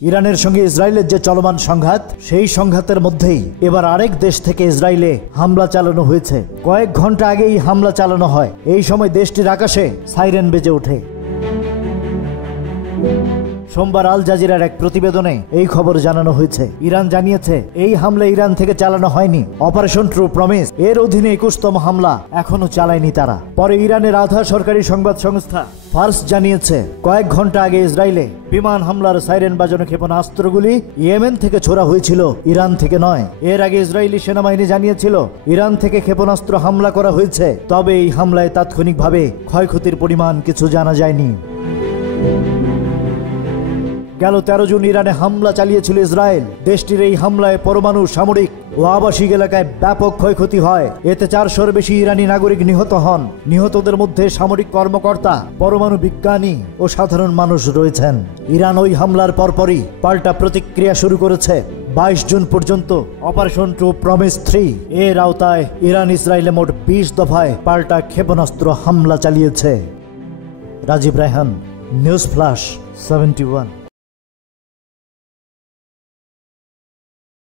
ইরানের সঙ্গে ইসরায়েলের যে চলমান সংঘাত, সেই সংঘাতের মধ্যেই এবার আরেক দেশ থেকে ইসরায়েলে হামলা চালানো হয়েছে। কয়েক ঘন্টা আগেই হামলা চালানো হয়। এই সময় দেশটির আকাশে সাইরেন বেজে ওঠে। সোমবার আল জাজিরার এক প্রতিবেদনে এই খবর জানানো হয়েছে। ইরান জানিয়েছে এই হামলা ইরান থেকে চালানো হয়নি, অপারেশন ট্রু প্রমিস এর অধীনে 21তম হামলা এখনো চালায়নি তারা। পরে ইরানের আধা সরকারি সংবাদ সংস্থা ফার্স জানিয়েছে কয়েক ঘন্টা আগে ইসরায়েলে বিমান হামলার সাইরেন বাজানো ক্ষেপণাস্ত্রগুলি ইয়েমেন থেকে ছোড়া হয়েছিল, ইরান থেকে নয়। এর আগে ইসরায়েলি সেনাবাহিনী জানিয়েছিল ইরান থেকে ক্ষেপণাস্ত্র হামলা করা হয়েছে, তবে এই হামলায় তাৎক্ষণিকভাবে ক্ষয়ক্ষতির পরিমাণ কিছু জানা যায়নি। গেল 13 জুন ইরানে হামলা চালিয়েছিল ইসরায়েল। দেশটির এই হামলায় পরমাণু, সামরিক ও আবাসিক এলাকায় ব্যাপক ক্ষয়ক্ষতি হয়। এতে 400-র বেশি ইরানি নাগরিক নিহত হন। নিহতদের মধ্যে সামরিক কর্মকর্তা, পরমাণু বিজ্ঞানী ও সাধারণ মানুষ রয়েছেন। ইরান ওই হামলার পরপরই পাল্টা প্রতিক্রিয়া শুরু করেছে। 22 জুন পর্যন্ত অপারেশন ট্রু প্রমিস 3 এর আওতায় ইরান ইসরায়েলে মোট 20 দফায় পাল্টা ক্ষেপণাস্ত্র হামলা চালিয়েছে। Rajib Raihan, news flash 71।